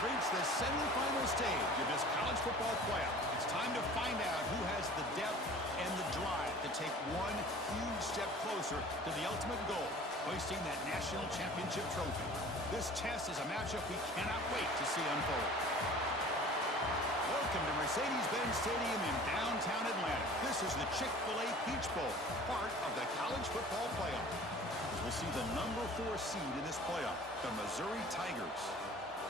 We've reached the semifinal stage of this college football playoff. It's time to find out who has the depth and the drive to take one huge step closer to the ultimate goal, hoisting that national championship trophy. This test is a matchup we cannot wait to see unfold. Welcome to Mercedes-Benz Stadium in downtown Atlanta. This is the Chick-fil-A Peach Bowl, part of the college football playoff. We'll see the number 4 seed in this playoff, the Missouri Tigers,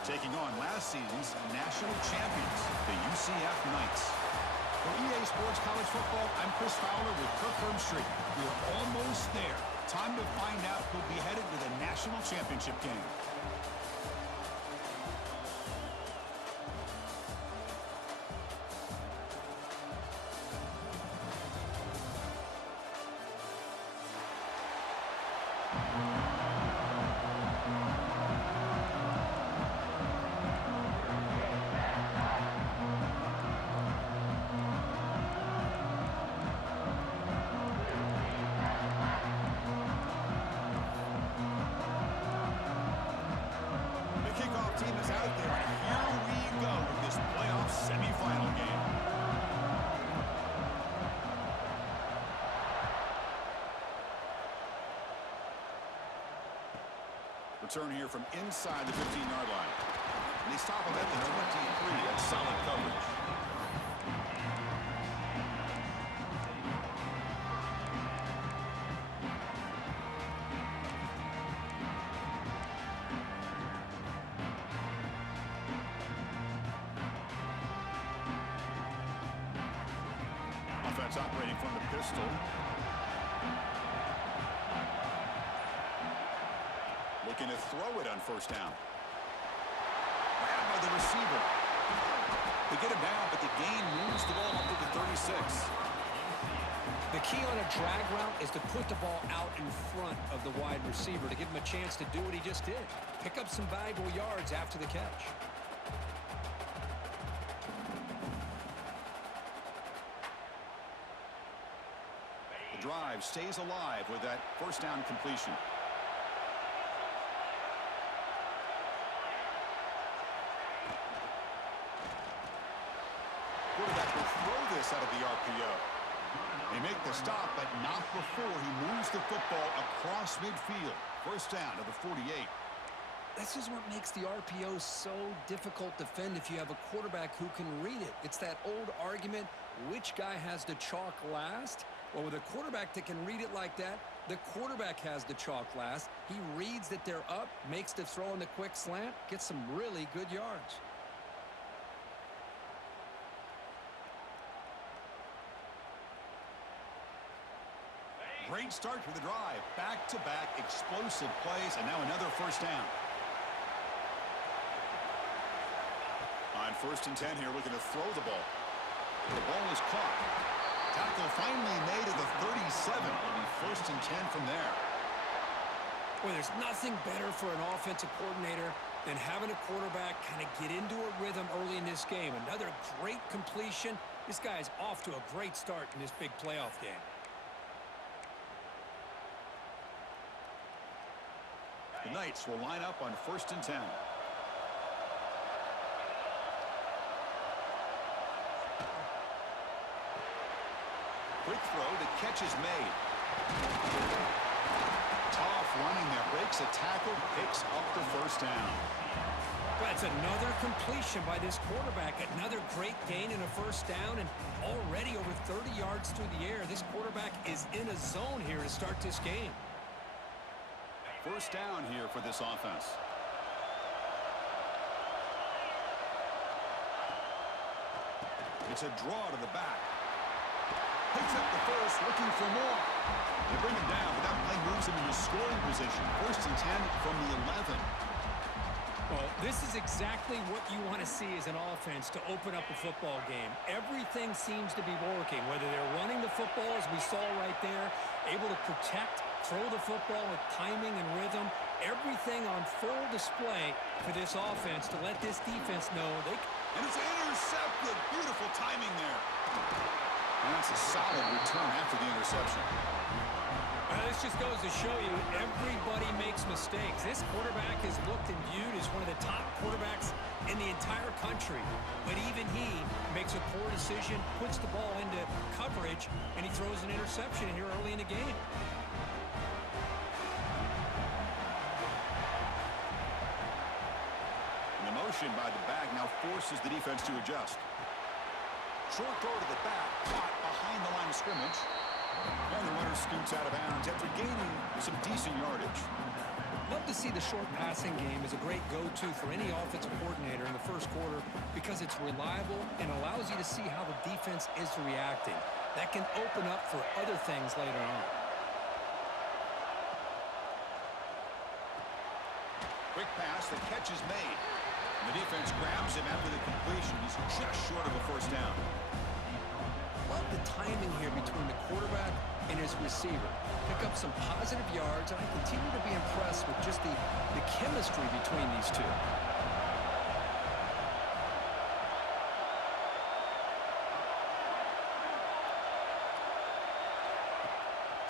taking on last season's national champions, the UCF Knights. For EA Sports College Football, I'm Chris Fowler with Kirk Herbstreit. We're almost there. Time to find out who'll be headed to the national championship game. Return here from inside the 15-yard line. And they stop him at the 23. That's solid coverage. Offense operating from the pistol. Looking to throw it on first down. Grabbed by the receiver. They get him down, but the gain moves the ball up to the 36. The key on a drag route is to put the ball out in front of the wide receiver to give him a chance to do what he just did. Pick up some valuable yards after the catch. The drive stays alive with that first down completion. Quarterback will throw this out of the RPO. They make the stop, but not before he moves the football across midfield. First down to the 48. This is what makes the RPO so difficult to defend if you have a quarterback who can read it. It's that old argument, which guy has the chalk last? Well, with a quarterback that can read it like that, the quarterback has the chalk last. He reads that they're up, makes the throw in the quick slant, gets some really good yards. Great start to the drive. Back-to-back explosive plays, and now another first down. On 1st and 10 here, looking to throw the ball. The ball is caught. Tackle finally made at the 37. It'll be 1st and 10 from there. Well, there's nothing better for an offensive coordinator than having a quarterback kind of get into a rhythm early in this game. Another great completion. This guy is off to a great start in this big playoff game. The Knights will line up on 1st and 10. Quick throw, the catch is made. Tough running there, breaks a tackle, picks up the first down. That's another completion by this quarterback. Another great gain in a first down, and already over 30 yards through the air. This quarterback is in a zone here to start this game. First down here for this offense. It's a draw to the back. Picks up the first, looking for more. They bring him down, but that play moves him into scoring position. 1st and 10 from the 11. Well, this is exactly what you want to see as an offense to open up a football game. Everything seems to be working, whether they're running the football, as we saw right there, able to protect, throw the football with timing and rhythm. Everything on full display for this offense to let this defense know they can. And it's intercepted. Beautiful timing there. And that's a solid return after the interception. Well, This just goes to show you everybody makes mistakes. This quarterback is looked and viewed as one of the top quarterbacks in the entire country. But even he makes a poor decision, puts the ball into coverage, and he throws an interception here early in the game. And the motion by the back now forces the defense to adjust. Short throw to the back, caught behind the line of scrimmage. And the runner scoots out of bounds after gaining some decent yardage. Love to see the short passing game as a great go-to for any offensive coordinator in the first quarter because it's reliable and allows you to see how the defense is reacting. That can open up for other things later on. Quick pass, the catch is made. And the defense grabs him after the completion. He's just short of a first down. Love the timing here between the quarterback and his receiver. Pick up some positive yards, and I continue to be impressed with just the chemistry between these two.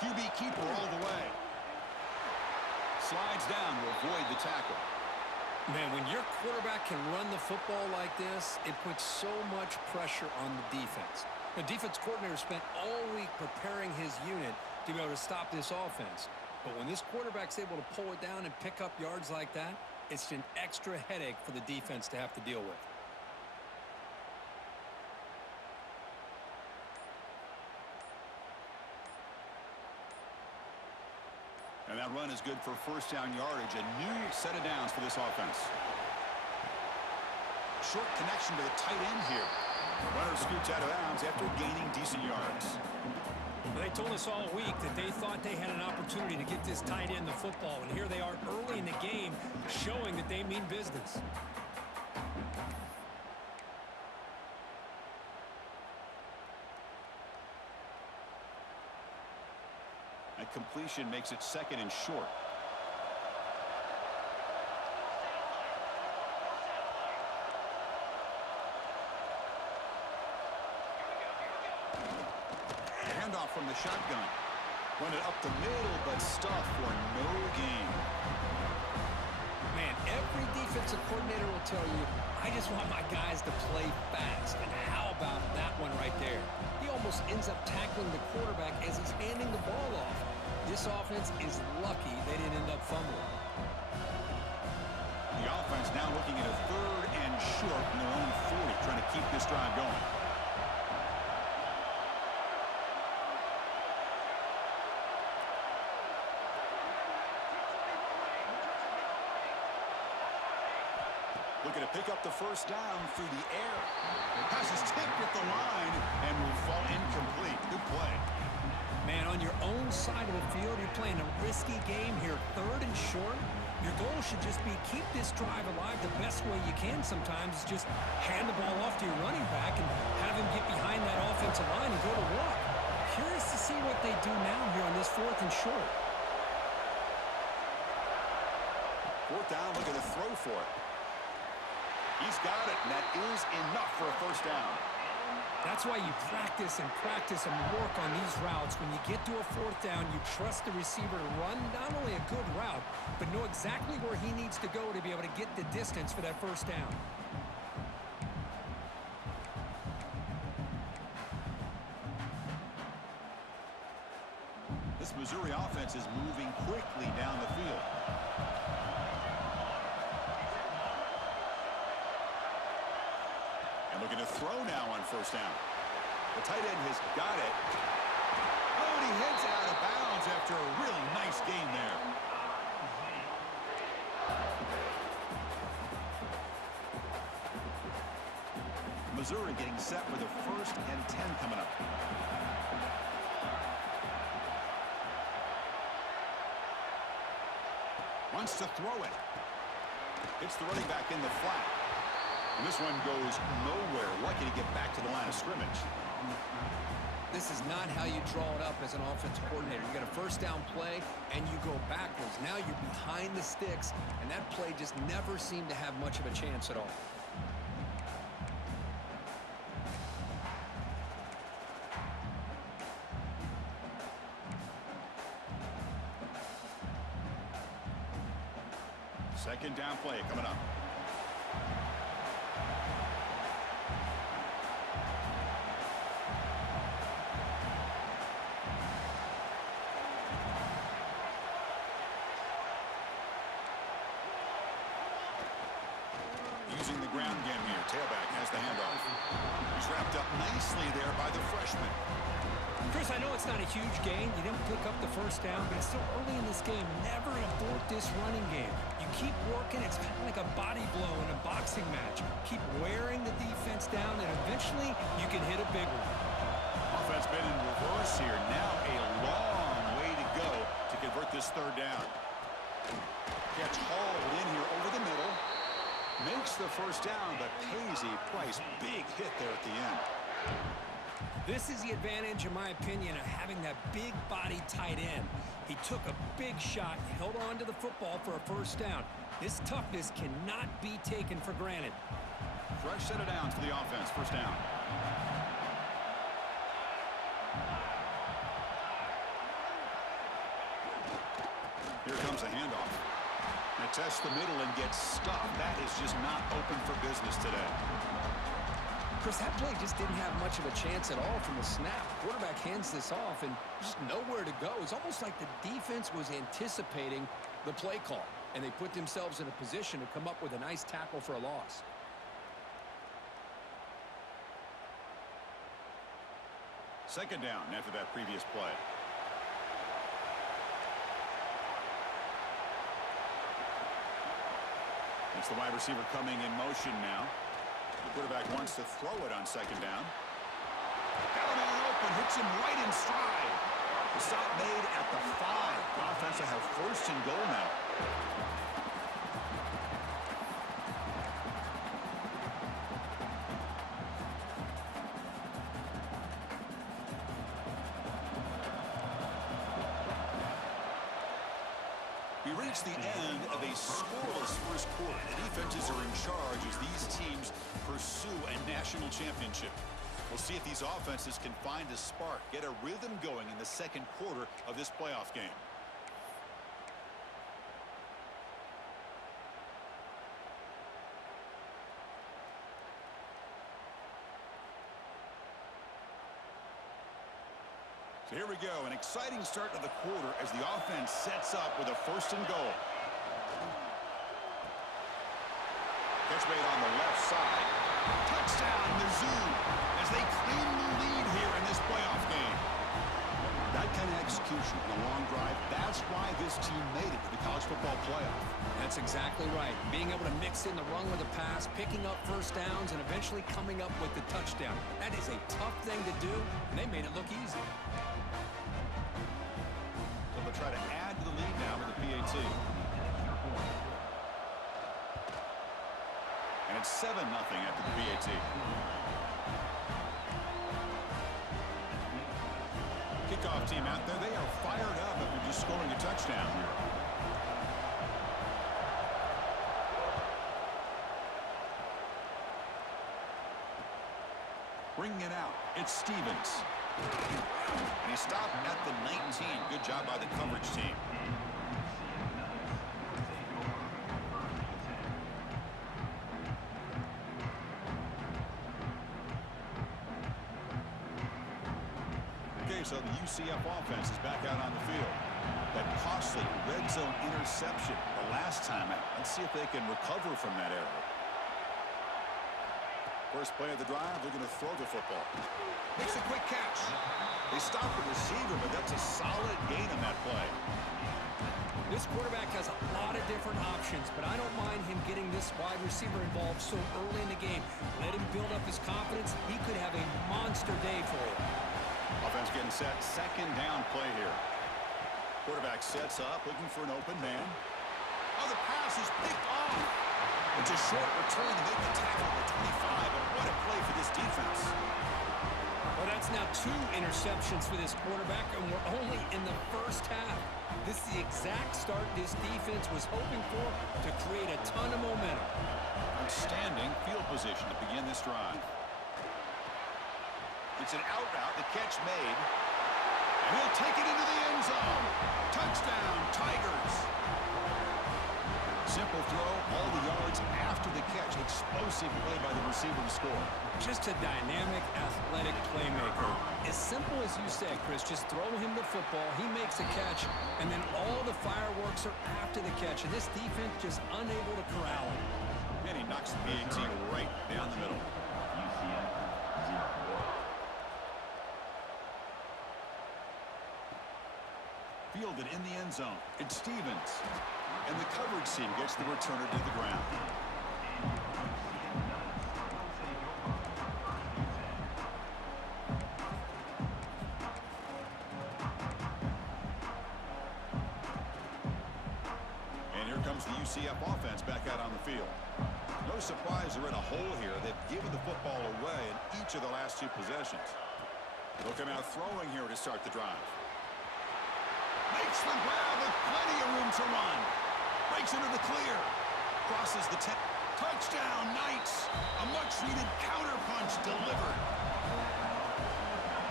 QB keeper all the way. Slides down to avoid the tackle. Man, when your quarterback can run the football like this, it puts so much pressure on the defense. The defense coordinator spent all week preparing his unit to be able to stop this offense. But when this quarterback's able to pull it down and pick up yards like that, it's an extra headache for the defense to have to deal with. And that run is good for first down yardage. A new set of downs for this offense. Short connection to the tight end here. The runner scoots out of bounds after gaining decent yards. They told us all week that they thought they had an opportunity to get this tight end the football, and here they are early in the game showing that they mean business. That completion makes it second and short. Handoff from the shotgun. Run it up the middle, but stuffed for no gain. Man, every defensive coordinator will tell you, I just want my guys to play fast. And how about that one right there? He almost ends up tackling the quarterback as he's handing the ball off. This offense is lucky they didn't end up fumbling. The offense now looking at a third and short from their own 40, trying to keep this drive going. Looking to pick up the first down through the air. The pass is tipped at the line and will fall incomplete. Good play. Man, on your own side of the field, you're playing a risky game here. Third and short. Your goal should just be keep this drive alive the best way you can sometimes is just hand the ball off to your running back and have him get behind that offensive line and go to work. Curious to see what they do now here on this fourth and short. Fourth down, look at the throw for it. He's got it, and that is enough for a first down. That's why you practice and work on these routes. When you get to a fourth down, you trust the receiver to run not only a good route, but know exactly where he needs to go to be able to get the distance for that first down. This Missouri offense is moving quickly down the field. Looking to throw now on first down. The tight end has got it. Oh, and he heads out of bounds after a really nice game there. Missouri getting set for the 1st and 10 coming up. Wants to throw it. Hits the running back in the flat. And this one goes nowhere. Lucky to get back to the line of scrimmage. This is not how you draw it up as an offensive coordinator. You got a first down play, and you go backwards. Now you're behind the sticks, and that play just never seemed to have much of a chance at all. Second down play coming up. Using the ground game here. Tailback has the handoff. He's wrapped up nicely there by the freshman. Chris, I know it's not a huge gain. You didn't pick up the first down, but it's still early in this game. Never abort this running game. You keep working. It's kind of like a body blow in a boxing match. Keep wearing the defense down, and eventually you can hit a big one. Offense been in reverse here. Now a long way to go to convert this third down. Catch hauled in here over the middle. Makes the first down, but pays a price. Big hit there at the end. This is the advantage, in my opinion, of having that big body tight end. He took a big shot, held on to the football for a first down. This toughness cannot be taken for granted. Fresh set of downs for the offense. First down. Here comes a handoff. They test the middle and get stuffed. That is just not open for business today. Chris, that play just didn't have much of a chance at all from the snap. Quarterback hands this off and just nowhere to go. It's almost like the defense was anticipating the play call, and they put themselves in a position to come up with a nice tackle for a loss. Second down after that previous play. It's the wide receiver coming in motion now. The quarterback wants to throw it on second down. Out and open, hits him right in stride. The stop made at the 5. The offense will have first and goal now. We reach the end of a scoreless first quarter. The defenses are in charge as these teams pursue a national championship. We'll see if these offenses can find a spark, get a rhythm going in the second quarter of this playoff game. So here we go, an exciting start to the quarter as the offense sets up with a first and goal. Catch made on the left side. Touchdown, Mizzou, as they claim the lead here in this playoff game. That kind of execution in a long drive, that's why this team made it to the college football playoff. That's exactly right. Being able to mix in the run with the pass, picking up first downs, and eventually coming up with the touchdown. That is a tough thing to do, and they made it look easy. So they'll try to add to the lead now with the PAT. And it's 7-0 after the PAT. Kickoff team out there. They are fired up after just scoring a touchdown. Bringing it out. It's Stevens. And he stopped at the 19. Good job by the coverage team. Okay, so the UCF offense is back out on the field. That costly red zone interception the last time out. Let's see if they can recover from that error. First play of the drive, they're going to throw the football. Makes a quick catch. They stop the receiver, but that's a solid gain on that play. This quarterback has a lot of different options, but I don't mind him getting this wide receiver involved so early in the game. Let him build up his confidence. He could have a monster day for you. Offense getting set. Second down play here. Quarterback sets up, looking for an open man. Oh, the pass is picked off. It's a short return to make the tackle at the 25, but what a play for this defense. Well, that's now 2 interceptions for this quarterback, and we're only in the first half. This is the exact start this defense was hoping for to create a ton of momentum. Outstanding field position to begin this drive. It's an out route, the catch made. And he'll take it into the end zone. Touchdown, Tigers. Simple throw, all the yards after the catch. Explosive play by the receiver to score. Just a dynamic, athletic playmaker. As simple as you said, Chris, just throw him the football, he makes a catch, and then all the fireworks are after the catch. And this defense just unable to corral him. And he knocks the PAT right down the middle. Fielded in the end zone. It's Stevens. And the coverage team gets the returner to the ground. And here comes the UCF offense back out on the field. No surprise they're in a hole here. They've given the football away in each of the last two possessions. They'll come out throwing here to start the drive. Makes the grab with plenty of room to run. Breaks into the clear. Crosses the 10. Touchdown, Knights. A much-needed counterpunch delivered.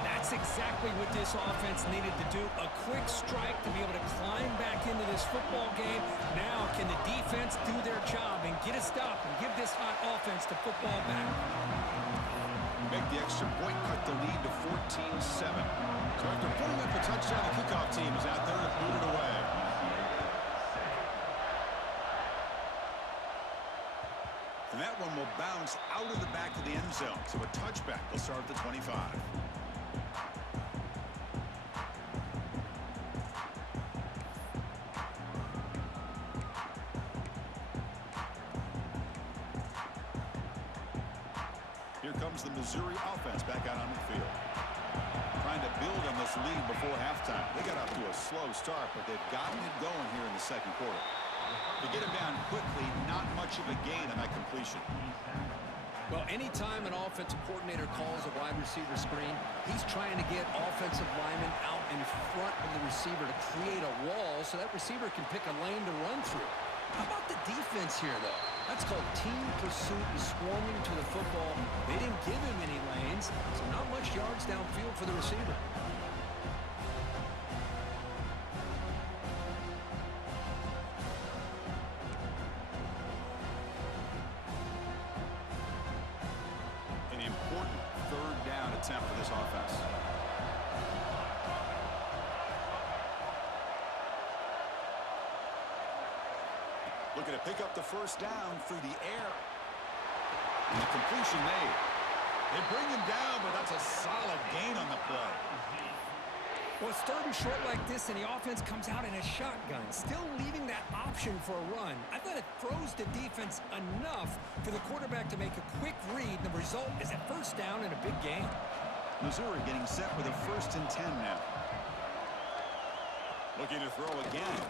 That's exactly what this offense needed to do. A quick strike to be able to climb back into this football game. Now can the defense do their job and get a stop and give this hot offense the football back? Make the extra point, cut the lead to 14-7. So after putting up a touchdown, the kickoff team is out there to boot it away. And that one will bounce out of the back of the end zone. So a touchback will start at the 25. Here comes the Missouri offense back out on the field. Trying to build on this lead before halftime. They got off to a slow start, but they've gotten it going here in the second quarter. To get him down quickly, not much of a gain on that completion. Well, anytime an offensive coordinator calls a wide receiver screen, he's trying to get offensive linemen out in front of the receiver to create a wall so that receiver can pick a lane to run through. How about the defense here, though? That's called team pursuit and swarming to the football. They didn't give him any lanes, so not much yards downfield for the receiver. An important third down attempt for this offense. Looking to pick up the first down through the air. And the completion made. They bring him down, but that's a solid gain on the play. Well, it's third and short like this, and the offense comes out in a shotgun, still leaving that option for a run. I thought it throws the defense enough for the quarterback to make a quick read. The result is a first down and a big gain. Missouri getting set with a 1st and 10 now. Looking to throw again.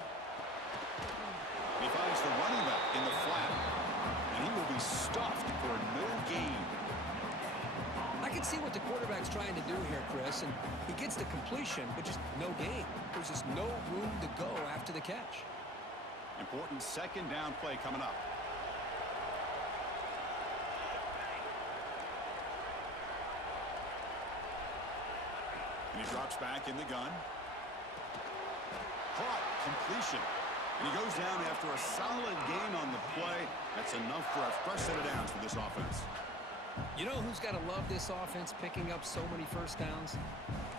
He finds the running back in the flat, and he will be stuffed for no gain. I can see what the quarterback's trying to do here, Chris, and he gets the completion, but just no gain. There's just no room to go after the catch. Important second down play coming up. And he drops back in the gun. Caught. Completion. And he goes down after a solid gain on the play. That's enough for a fresh set of downs for this offense. You know who's got to love this offense picking up so many first downs?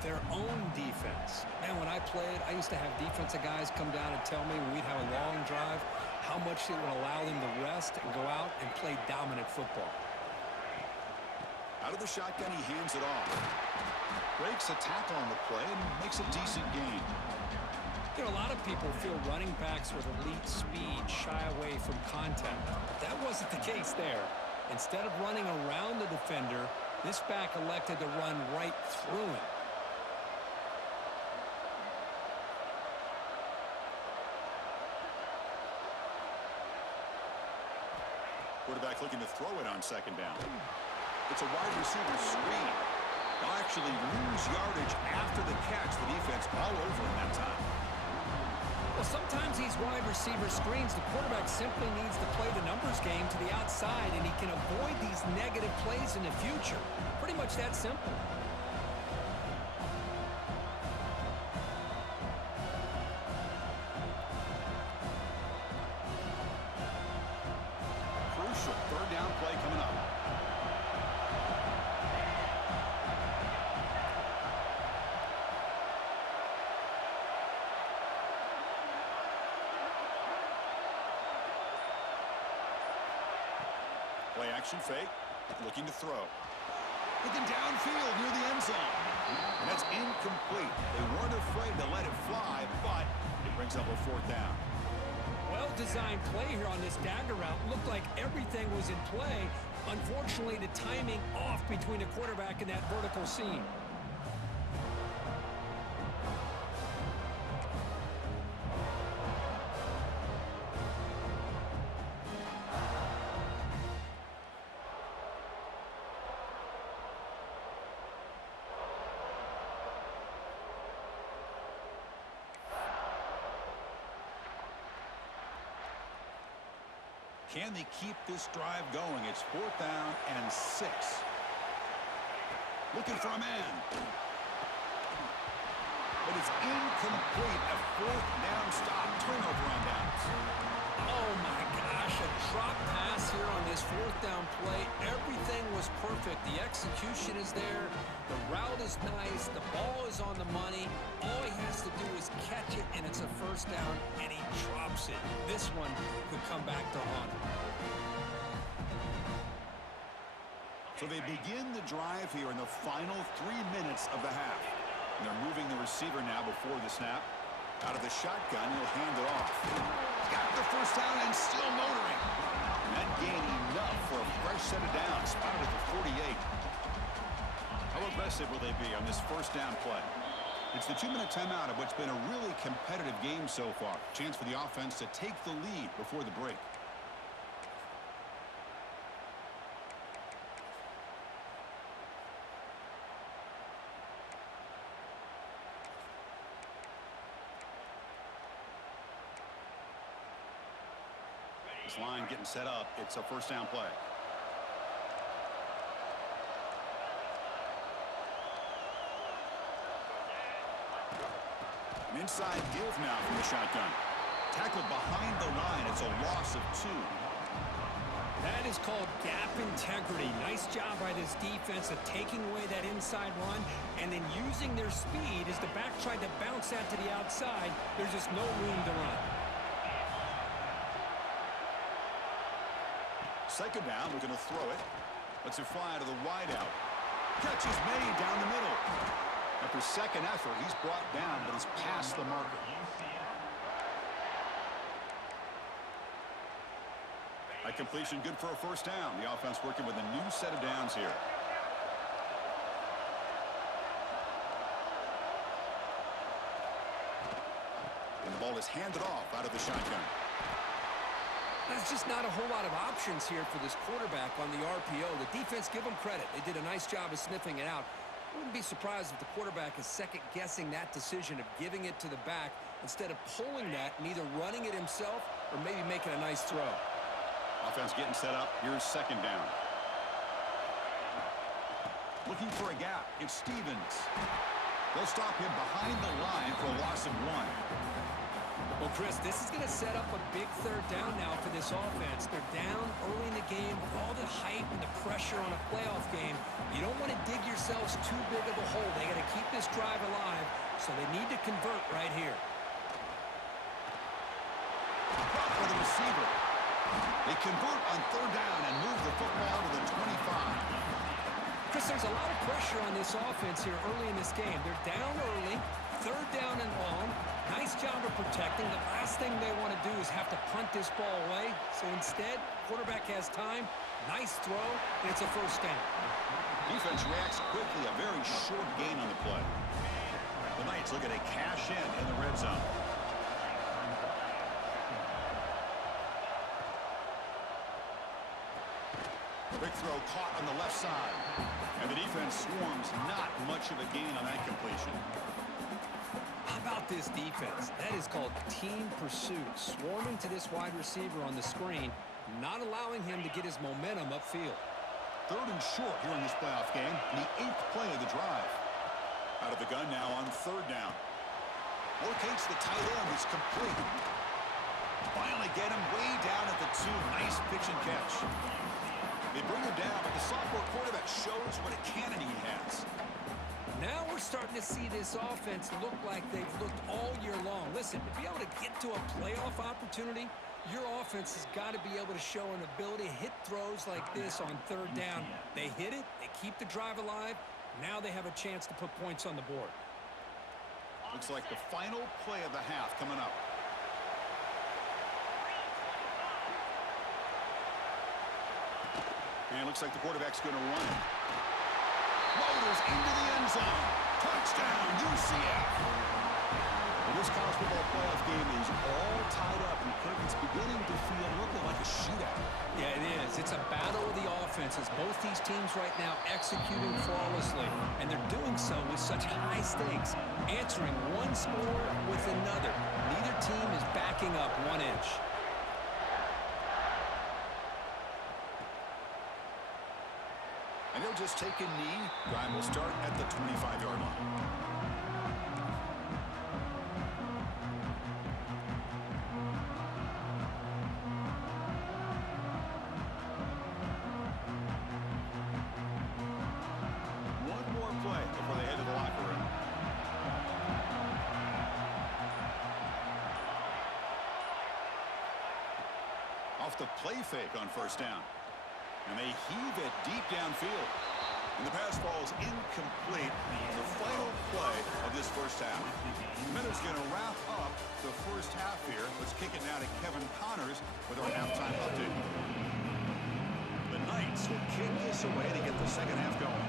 Their own defense. Man, when I played, I used to have defensive guys come down and tell me when we'd have a long drive how much it would allow them to rest and go out and play dominant football. Out of the shotgun, he hands it off. Breaks a tackle on the play and makes a decent gain. You know, a lot of people feel running backs with elite speed shy away from contact. But that wasn't the case there. Instead of running around the defender, this back elected to run right through him. Quarterback looking to throw it on second down. It's a wide receiver screen. They'll actually lose yardage after the catch. The defense all over him that time. Well, sometimes these wide receiver screens, the quarterback simply needs to play the numbers game to the outside, and he can avoid these negative plays in the future. Pretty much that simple. Play action fake. Looking to throw. Looking downfield near the end zone. And that's incomplete. They weren't afraid to let it fly, but it brings up a fourth down. Well-designed play here on this dagger route. Looked like everything was in play. Unfortunately, the timing off between the quarterback and that vertical seam. Can they keep this drive going? It's 4th down and 6. Looking for a man. But it's incomplete. A 4th down stop. Turnover on downs. Oh, my gosh. A drop pass here on this 4th down play. Everything was perfect. The execution is there. The route is nice. The ball is on the money. All he has to do is catch it, and it's a 1st down, and he drops it. This one could come back to haunt him. So they begin the drive here in the final 3 minutes of the half. And they're moving the receiver now before the snap. Out of the shotgun, he'll hand it off. Got the 1st down and still motoring. And that gain enough for a fresh set of downs. Spotted at the 48. How aggressive will they be on this 1st down play? It's the 2-minute timeout of what's been a really competitive game so far. Chance for the offense to take the lead before the break. This line getting set up. It's a 1st down play. An inside give now from the shotgun. Tackled behind the line. It's a loss of 2. That is called gap integrity. Nice job by this defense of taking away that inside run and then using their speed as the back tried to bounce that to the outside. There's just no room to run. 2nd down, we're going to throw it. Lets it fly to the wideout. Catch is made down the middle. After 2nd effort, he's brought down, but he's past the marker. That completion good for a 1st down. The offense working with a new set of downs here. And the ball is handed off out of the shotgun. There's just not a whole lot of options here for this quarterback on the RPO. The defense, give them credit. They did a nice job of sniffing it out. I wouldn't be surprised if the quarterback is second-guessing that decision of giving it to the back instead of pulling that and either running it himself or maybe making a nice throw. Offense getting set up. Here's 2nd down. Looking for a gap. It's Stevens. They'll stop him behind the line for a loss of 1. Well, Chris, this is going to set up a big 3rd down now for this offense. They're down early in the game with all the hype and the pressure on a playoff game. You don't want to dig yourselves too big of a hole. They got to keep this drive alive, so they need to convert right here. For the receiver. They convert on 3rd down and move the football to the 25. Chris, there's a lot of pressure on this offense here early in this game. They're down early, 3rd down and long. Nice job of protecting. The last thing they want to do is have to punt this ball away. So instead, quarterback has time. Nice throw, and it's a 1st down. Defense reacts quickly. A very short gain on the play. The Knights look at a cash in the red zone. Big throw caught on the left side. And the defense swarms. Not much of a gain on that completion. How about this defense? That is called team pursuit. Swarming to this wide receiver on the screen, not allowing him to get his momentum upfield. 3rd and short here in this playoff game. The 8th play of the drive. Out of the gun now on 3rd down. Locates the tight end. It's complete. Finally get him way down at the 2. Nice pitch and catch. They bring him down, but the sophomore quarterback shows what a cannon he has. Now we're starting to see this offense look like they've looked all year long. Listen, to be able to get to a playoff opportunity, Your offense has got to be able to show an ability to hit throws like this on third down. They hit it, they keep the drive alive. Now they have a chance to put points on the board. Looks like the final play of the half coming up. And it looks like the quarterback's going to run it. Motors into the end zone. Touchdown, UCF. Well, this college football playoff game is all tied up, and Kirk, it's beginning to feel looking like a shootout. Yeah, it is. It's a battle of the offenses. Both these teams right now executing flawlessly, and they're doing so with such high stakes, answering one score with another. Neither team is backing up 1 inch. And they'll just take a knee. Drive will start at the 25-yard line. The play fake on first down. And they heave it deep downfield. And the pass ball is incomplete. The final play of this first half. Minutes going to wrap up the first half here. Let's kick it now to Kevin Connors with our halftime update. The Knights will kick this away to get the second half going.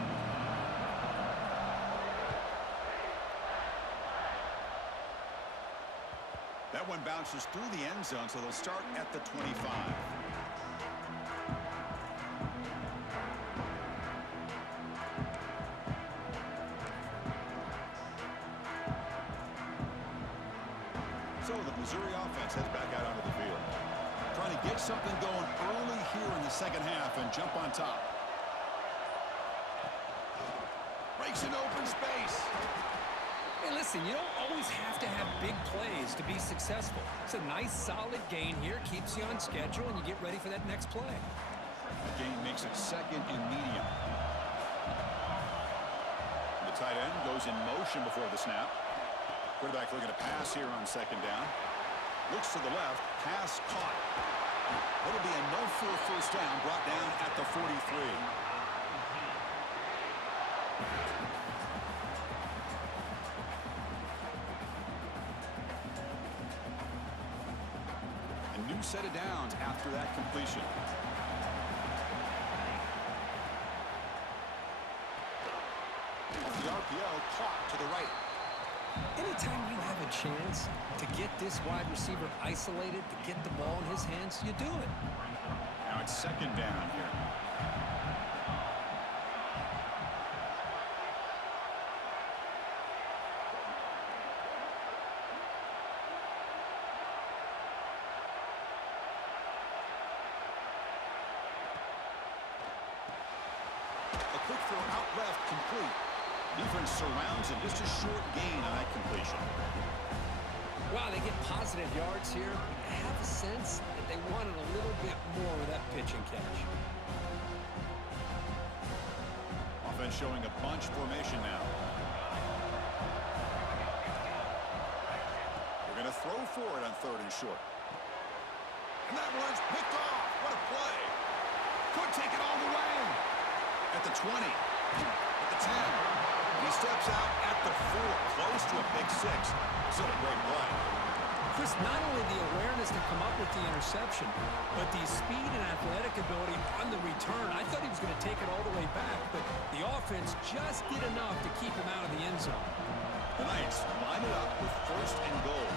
That one bounces through the end zone, so they'll start at the 25. So the Missouri offense heads back out onto the field. Trying to get something going early here in the second half and jump on top. Breaks an open space. Hey, listen, you don't always have to have big plays to be successful. It's a nice, solid gain here. Keeps you on schedule, and you get ready for that next play. The gain makes it second and medium. The tight end goes in motion before the snap. Quarterback looking to pass here on second down. Looks to the left. Pass caught. That'll be enough for a first down. Brought down at the 43. Set of downs after that completion. Off the RPO, caught to the right. Anytime you have a chance to get this wide receiver isolated, to get the ball in his hands, you do it. Now it's second down here. Quick throw out left, complete. Defense surrounds it. Just a short gain on that completion. Wow, they get positive yards here. I have a sense that they wanted a little bit more with that pitch and catch. Offense showing a bunch formation now. We're going to throw for it on third and short. And that one's picked off. What a play. Could take it all the way. At the 20, at the 10, and he steps out at the 4, close to a big 6. Still a great play. Chris, not only the awareness to come up with the interception, but the speed and athletic ability on the return. I thought he was going to take it all the way back, but the offense just did enough to keep him out of the end zone. The Knights line it up with first and goal.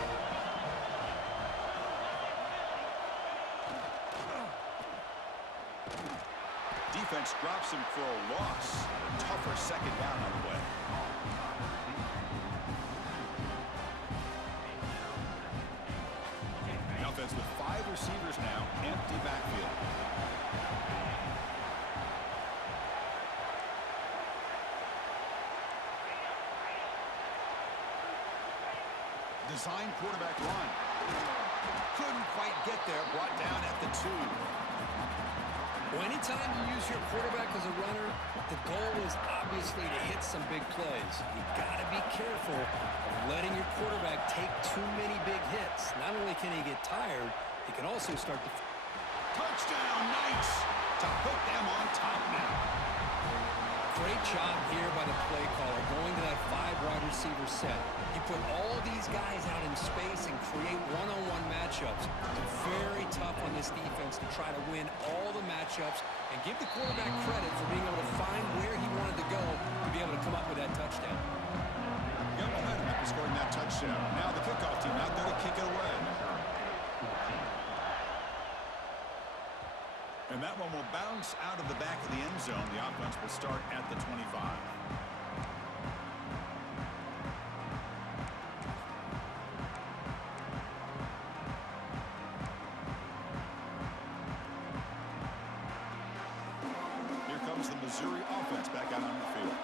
Defense drops him for a loss. Tougher second down on the way. The offense with 5 receivers now, empty backfield. Design quarterback run. Couldn't quite get there, brought down at the 2. Well, anytime you use your quarterback as a runner, the goal is obviously to hit some big plays. You got to be careful of letting your quarterback take too many big hits. Not only can he get tired, He can also start the... Touchdown, Knights, to put them on top now. Great job here by the play caller going to that 5-wide receiver set. You put all these guys out in space and create one-on-one matchups. Very tough on this defense to try to win all the matchups and give the quarterback credit for being able to find where he wanted to go to be able to come up with that touchdown. Got momentum after scoring that touchdown. Now the kickoff team out there to kick it away. And that one will bounce out of the back of the end zone. The offense will start at the 25. Here comes the Missouri offense back out on the field.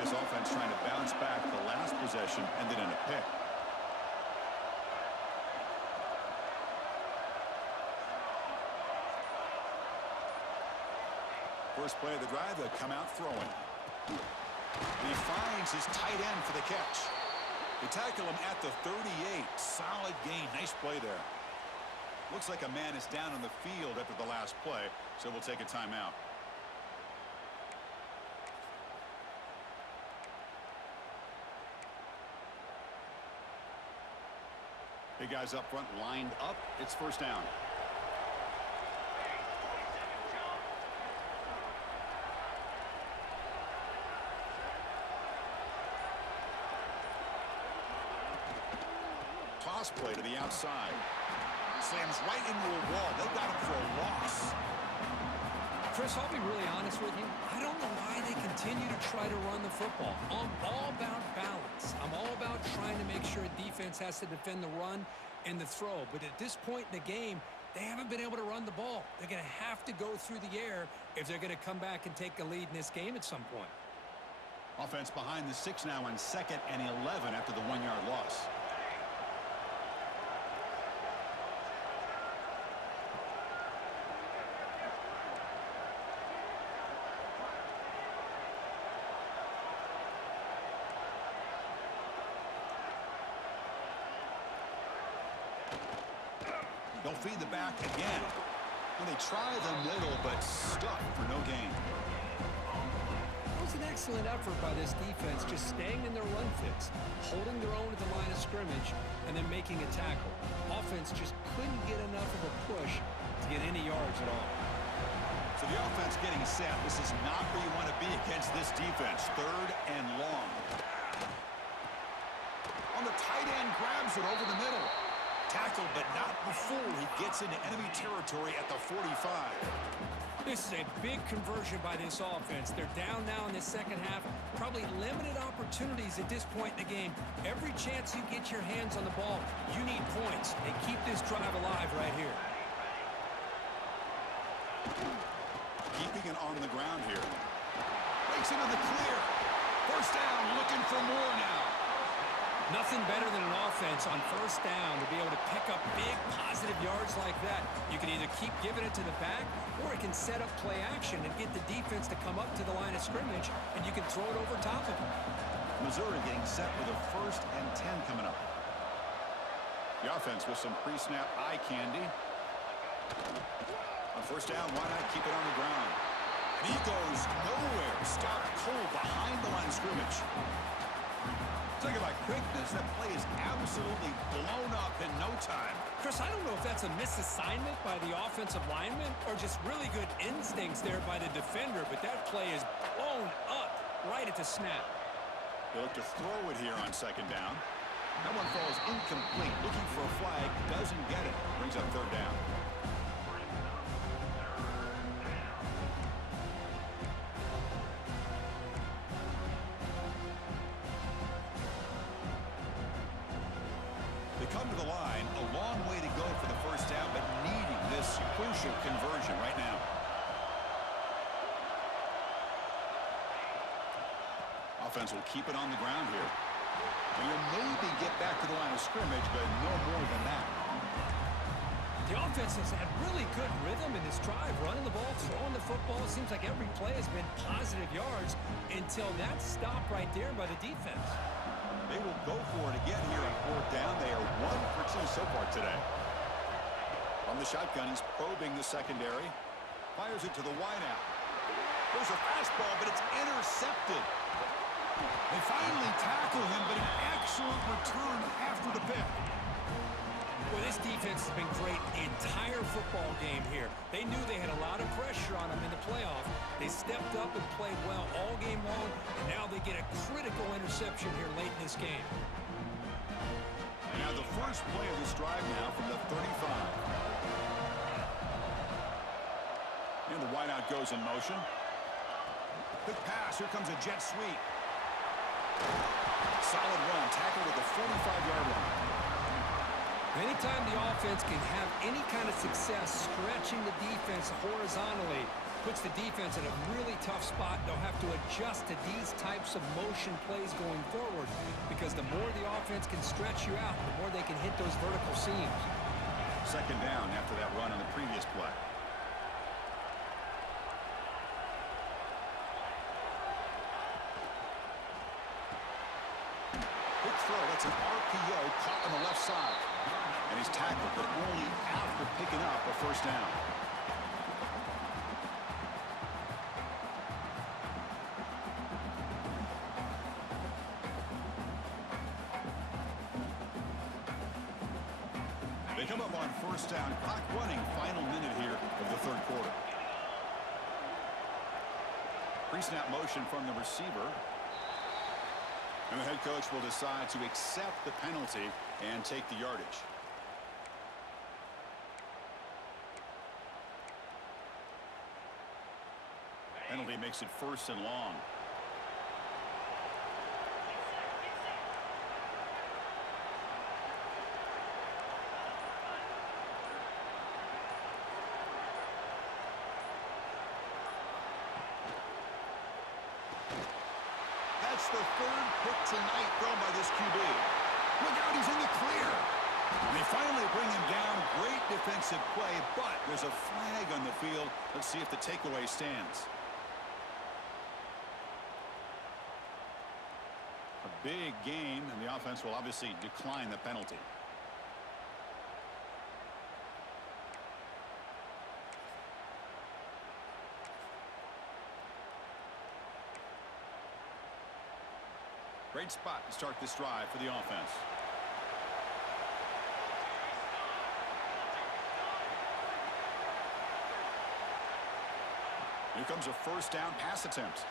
This offense trying to bounce back. The last possession ended in a pick. First play of the drive, they'll come out throwing. He finds his tight end for the catch. They tackle him at the 38. Solid gain. Nice play there. Looks like a man is down on the field after the last play, so we'll take a timeout. Big guys up front lined up. It's first down. Toss play to the outside. Slams right into a wall. They got him for a loss. Chris, I'll be really honest with you. I don't know why they continue to try to run the football. I'm all about balance. I'm all about trying to make sure defense has to defend the run and the throw. But at this point in the game, they haven't been able to run the ball. They're going to have to go through the air if they're going to come back and take a lead in this game at some point. Offense behind the 6 now on 2nd and 11 after the 1-yard loss. They'll feed the back again. When they try the middle, but stuck for no gain. It was an excellent effort by this defense, just staying in their run fits, holding their own at the line of scrimmage, and then making a tackle. Offense just couldn't get enough of a push to get any yards at all. So the offense getting set. This is not where you want to be against this defense. 3rd and long. On the tight end, grabs it over the middle. Tackled, but not before he gets into enemy territory at the 45. This is a big conversion by this offense. They're down now in the second half. Probably limited opportunities at this point in the game. Every chance you get your hands on the ball, you need points. And keep this drive alive right here. Keeping it on the ground here. Breaks into the clear. First down, looking for more now. Nothing better than an offense on first down to be able to pick up big positive yards like that. You can either keep giving it to the back, or it can set up play action and get the defense to come up to the line of scrimmage, and you can throw it over top of them. Missouri getting set with a 1st and 10 coming up. The offense with some pre-snap eye candy. On first down, why not keep it on the ground? And he goes nowhere. Stopped cold behind the line of scrimmage. Talking about quickness, that play is absolutely blown up in no time. Chris, I don't know if that's a misassignment by the offensive lineman or just really good instincts there by the defender, but that play is blown up right at the snap. They look to throw it here on 2nd down. That one falls incomplete. Looking for a flag, doesn't get it. Brings up 3rd down. Come to the line, a long way to go for the first down, but needing this crucial conversion right now. Offense will keep it on the ground here. And you'll maybe get back to the line of scrimmage, but no more than that. The offense has had really good rhythm in this drive, running the ball, throwing the football. It seems like every play has been positive yards until that stop right there by the defense. They will go for it again here on 4th down. They are 1 for 2 so far today. From the shotgun, he's probing the secondary. Fires it to the wideout. There's a fastball, but it's intercepted. They finally tackle him, but an excellent return after the pick. Well, this defense has been great the entire football game here. They knew they had a lot of pressure on them in the playoff. They stepped up and played well all game long, and now they get a critical interception here late in this game. Now the first play of this drive now from the 35. And the wideout goes in motion. Quick pass. Here comes a jet sweep. Solid run. Tackled at the 45-yard line. Anytime the offense can have any kind of success stretching the defense horizontally, puts the defense in a really tough spot. They'll have to adjust to these types of motion plays going forward because the more the offense can stretch you out, the more they can hit those vertical seams. Second down after that run on the previous play. Quick throw. That's an RPO caught on the left side. And he's tackled, but only after picking up a first down. They come up on first down. Clock running. Final minute here of the third quarter. Pre-snap motion from the receiver. And the head coach will decide to accept the penalty and take the yardage. Penalty makes it first and long. That's the third pick tonight thrown by this QB. Look out, he's in the clear. And they finally bring him down. Great defensive play, but there's a flag on the field. Let's see if the takeaway stands. A big game, and the offense will obviously decline the penalty. Great spot to start this drive for the offense. Here comes a first down pass attempt.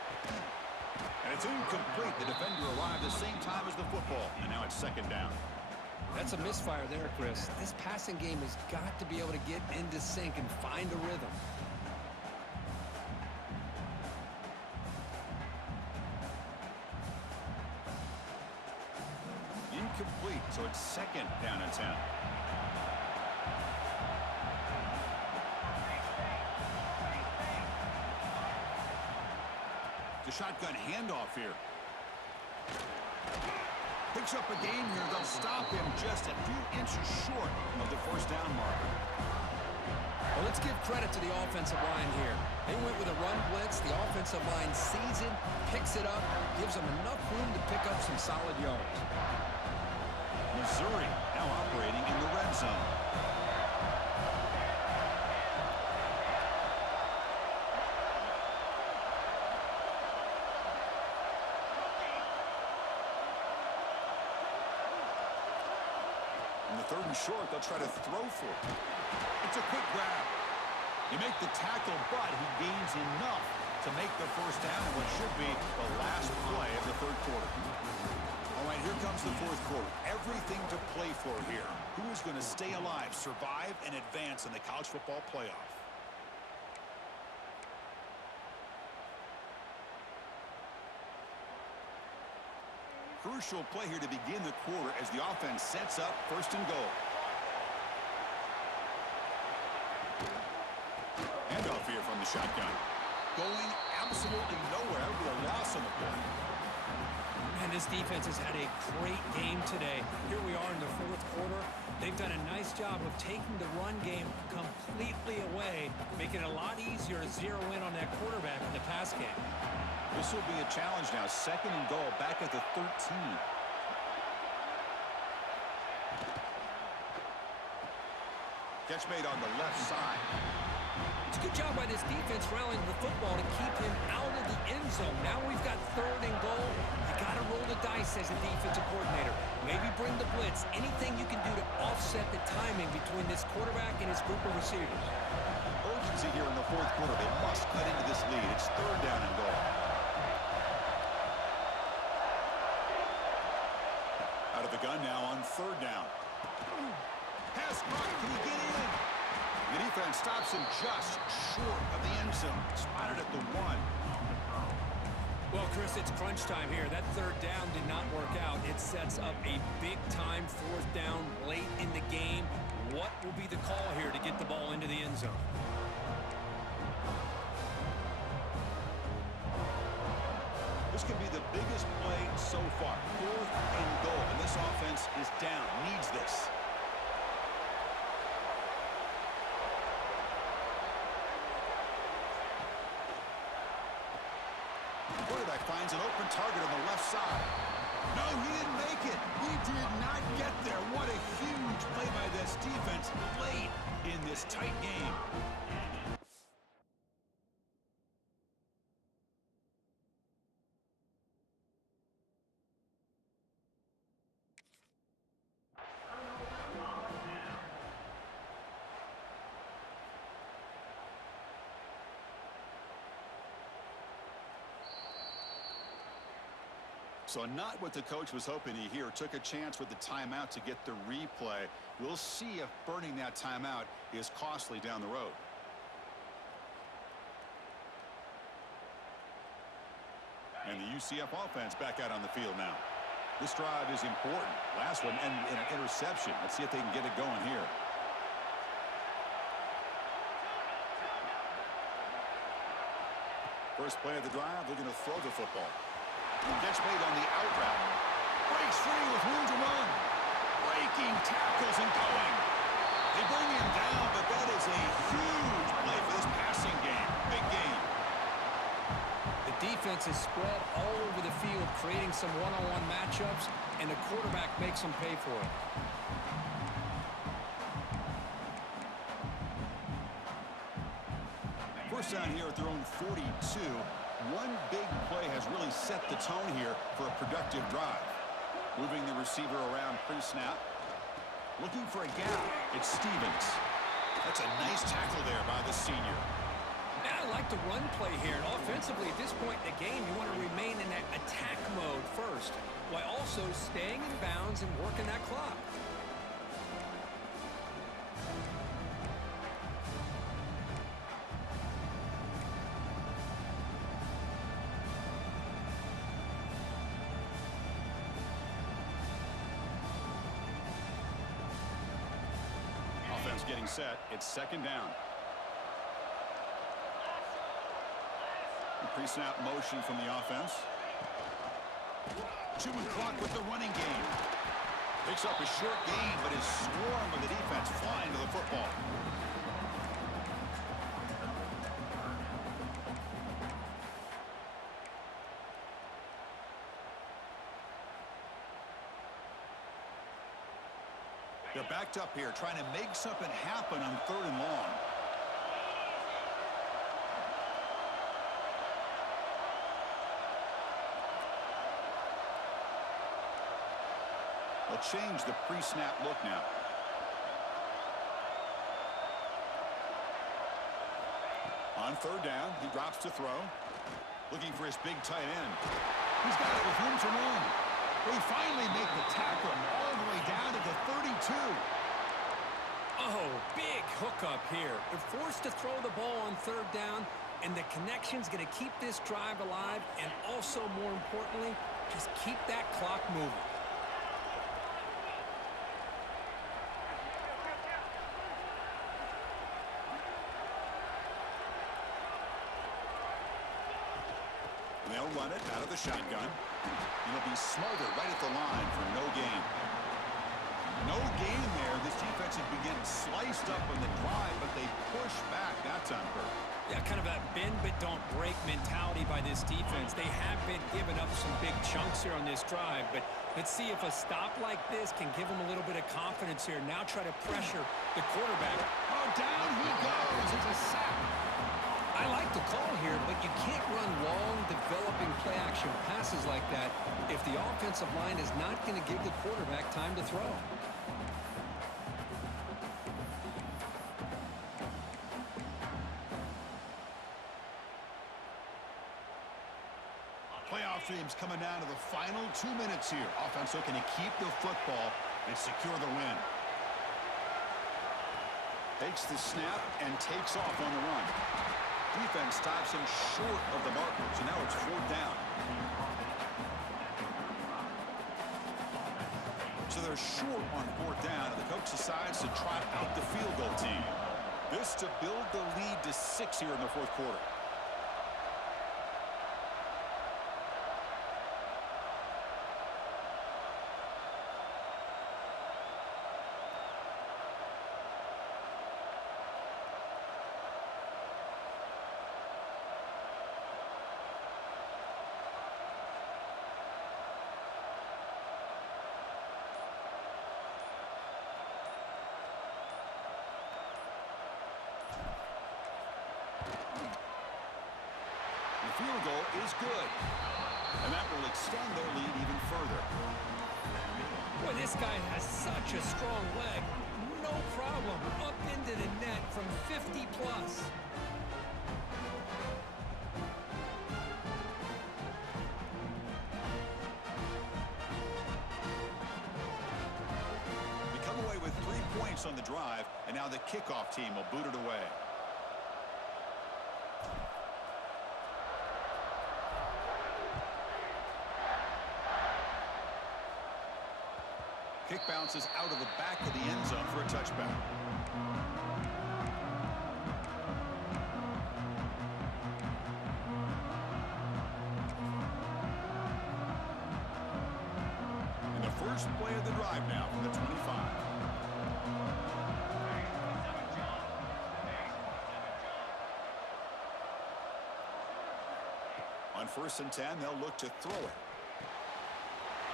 And it's incomplete. The defender arrived the same time as the football. And now it's second down. That's a misfire there, Chris. This passing game has got to be able to get into sync and find a rhythm. Incomplete, so it's second down and 10. The shotgun handoff here. Picks up a game here. They'll stop him just a few inches short of the first down marker. Well, let's give credit to the offensive line here. They went with a run blitz. The offensive line sees it, picks it up, gives them enough room to pick up some solid yards. Missouri now operating in the red zone. In the third and short, they'll try to throw for it. It's a quick grab. You make the tackle, but he gains enough to make the first down in what should be the last play of the third quarter. All right, here comes the fourth quarter. Everything to play for here. Who is going to stay alive, survive, and advance in the college football playoff? Crucial play here to begin the quarter as the offense sets up first and goal. Handoff here from the shotgun. Going absolutely nowhere with a loss on the play. Man, this defense has had a great game today. Here we are in the fourth quarter. They've done a nice job of taking the run game completely away, making it a lot easier to zero in on that quarterback in the pass game. This will be a challenge now. Second and goal back at the 13. Catch made on the left side. It's a good job by this defense rallying the football to keep him out of the end zone. Now we've got 3rd and goal. You got to roll the dice as a defensive coordinator. Maybe bring the blitz. Anything you can do to offset the timing between this quarterback and his group of receivers. Urgency here in the 4th quarter. They must cut into this lead. It's 3rd down and goal. Out of the gun now on 3rd down. Pass caught. Can he get in? The defense stops him just short of the end zone. Spotted at the 1. Well, Chris, it's crunch time here. That 3rd down did not work out. It sets up a big-time 4th down late in the game. What will be the call here to get the ball into the end zone? This could be the biggest play so far. 4th and goal. And this offense is down. Needs this. Quarterback finds an open target on the left side. No, he didn't make it. He did not get there. What a huge play by this defense late in this tight game. So not what the coach was hoping to hear. Took a chance with the timeout to get the replay. We'll see if burning that timeout is costly down the road. And the UCF offense back out on the field now. This drive is important. Last one and an interception. Let's see if they can get it going here. First play of the drive, they're going to throw the football. Gets made on the out route. Breaks free with room to run. Breaking tackles and going. They bring him down, but that is a huge play for this passing game. Big game. The defense is spread all over the field, creating some one-on-one matchups, and the quarterback makes them pay for it. First down here at their own 42. One big play has really set the tone here for a productive drive. Moving the receiver around pre-snap. Looking for a gap. It's Stevens. That's a nice tackle there by the senior. And I like the run play here. And offensively, at this point in the game, you want to remain in that attack mode first, while also staying in bounds and working that clock. Getting set. It's 2nd down. Pre-snap motion from the offense. Chewing clock with the running game. Picks up a short gain, but is swarmed by the defense flying to the football. They're backed up here, trying to make something happen on 3rd and long. They'll change the pre-snap look now. On 3rd down, he drops to throw. Looking for his big tight end. He's got it with room to run. They finally make the tackle all the way down to the 32. Oh, big hookup here. They're forced to throw the ball on 3rd down, and the connection's going to keep this drive alive, and also, more importantly, just keep that clock moving. They'll run it out of the shotgun. It'll be smothered right at the line for no gain. No gain there. This defense had been getting sliced up on the drive, but they push back that time, Kurt. Yeah, kind of a bend but don't break mentality by this defense. They have been giving up some big chunks here on this drive, but let's see if a stop like this can give them a little bit of confidence here. Now try to pressure the quarterback. Oh, down he goes. It's a sack. I like the call here, but you can't run long, developing play-action passes like that if the offensive line is not going to give the quarterback time to throw. Playoff dreams coming down to the final 2 minutes here. Offense looking to keep the football and secure the win. Takes the snap and takes off on the run. Defense stops him short of the markers, and now it's 4th down. So they're short on 4th down, and the coach decides to trot out the field goal team. This to build the lead to 6 here in the 4th quarter. The field goal is good, and that will extend their lead even further. Boy, this guy has such a strong leg. No problem. Up into the net from 50 plus. They come away with 3 points on the drive, and now the kickoff team will boot it away. Kick bounces out of the back of the end zone for a touchback. And the first play of the drive now from the 25. On 1st and 10, they'll look to throw it.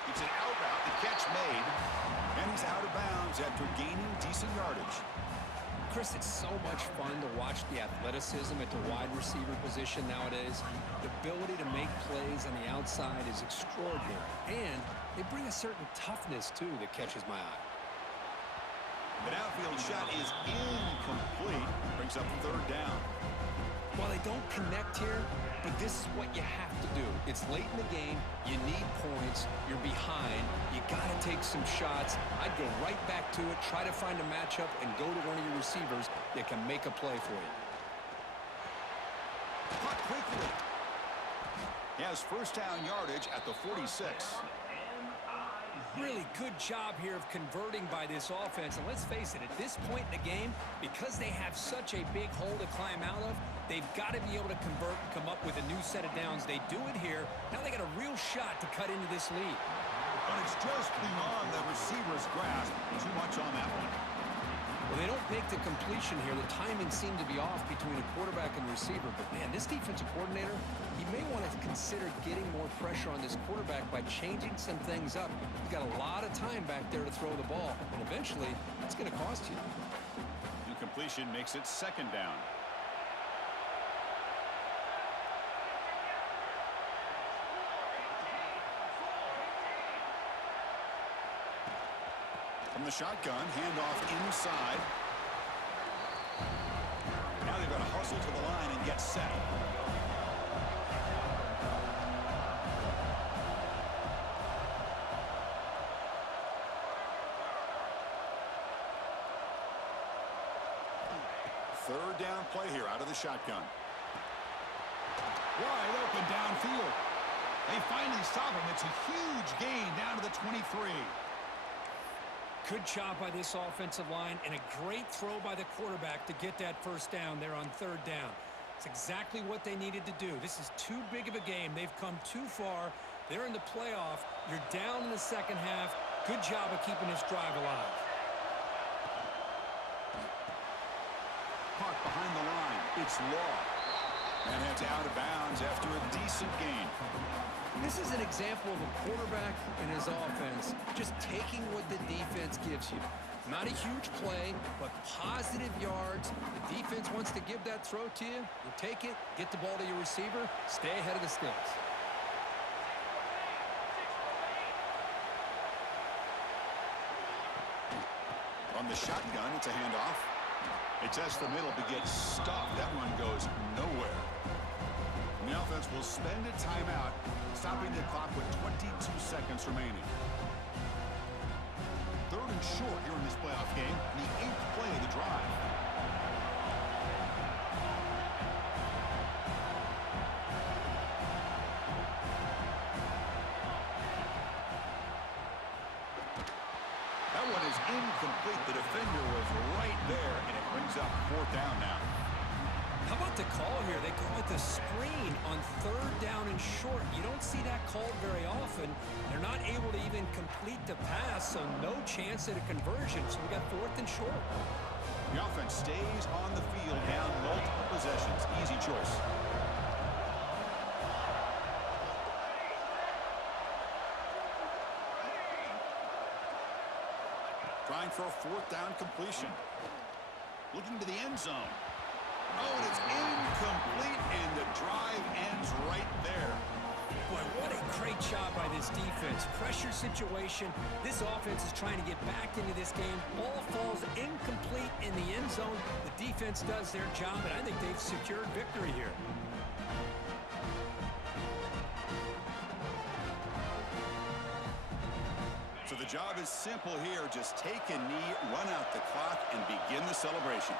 It's an out route, the catch made, and he's out of bounds after gaining decent yardage. Chris, it's so much fun to watch the athleticism at the wide receiver position nowadays. The ability to make plays on the outside is extraordinary, and they bring a certain toughness, too, that catches my eye. The downfield shot is incomplete. Brings up 3rd down. Well, they don't connect here, but this is what you have to do. It's late in the game. You need points. You're behind. You got to take some shots. I'd go right back to it, try to find a matchup, and go to one of your receivers that can make a play for you. Caught quickly. He has 1st down yardage at the 46. Really good job here of converting by this offense. And let's face it, at this point in the game, because they have such a big hole to climb out of, they've got to be able to convert and come up with a new set of downs. They do it here. Now they got a real shot to cut into this lead. But it's just beyond the receiver's grasp. Too much on that one. Well, they don't make the completion here. The timing seemed to be off between a quarterback and receiver. But, man, this defensive coordinator, he may want to consider getting more pressure on this quarterback by changing some things up. He's got a lot of time back there to throw the ball, and eventually it's going to cost you. Incompletion makes it 2nd down. From the shotgun, handoff inside. Now they've got to hustle to the line and get set. Third down play here out of the shotgun. Wide open downfield. They finally stop him. It's a huge gain down to the 23. Good job by this offensive line and a great throw by the quarterback to get that 1st down there on 3rd down. It's exactly what they needed to do. This is too big of a game. They've come too far. They're in the playoff. You're down in the 2nd half. Good job of keeping this drive alive. Caught behind the line. It's Law. And heads out of bounds after a decent gain. This is an example of a quarterback and his offense just taking what the defense gives you. Not a huge play, but positive yards. The defense wants to give that throw to you. You take it, get the ball to your receiver, stay ahead of the sticks. On the shotgun, it's a handoff. It tests the middle, but gets stopped. That one goes nowhere. And the offense will spend a timeout, stopping the clock with 22 seconds remaining. 3rd and short here in this playoff game, the 8th play of the drive. That one is incomplete. The defender was right there, and it brings up 4th down now. How about the call here? They call it the screen on 3rd down and short. You don't see that called very often. They're not able to even complete the pass, so no chance at a conversion. So we got 4th and short. The offense stays on the field down multiple possessions. Easy choice. Trying for a 4th down completion. Looking to the end zone. Oh, and it's incomplete, and the drive ends right there. Boy, what a great job by this defense. Pressure situation. This offense is trying to get back into this game. Ball falls incomplete in the end zone. The defense does their job, and I think they've secured victory here. So the job is simple here. Just take a knee, run out the clock, and begin the celebration.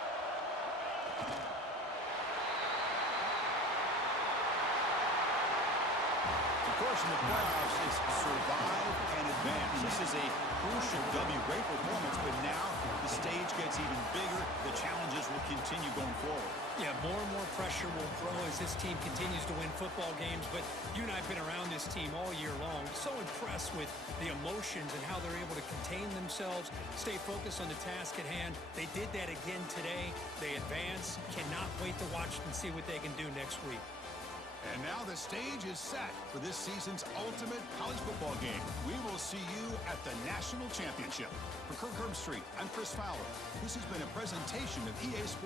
Of course, in the playoffs, it's survive and advance. This is a crucial W. Great performance, but now the stage gets even bigger. The challenges will continue going forward. Yeah, more and more pressure will grow as this team continues to win football games, but you and I have been around this team all year long. So impressed with the emotions and how they're able to contain themselves, stay focused on the task at hand. They did that again today. They advance. Cannot wait to watch and see what they can do next week. And now the stage is set for this season's ultimate college football game. We will see you at the National Championship. For Kirk Herbstreit, I'm Chris Fowler. This has been a presentation of EA Sports.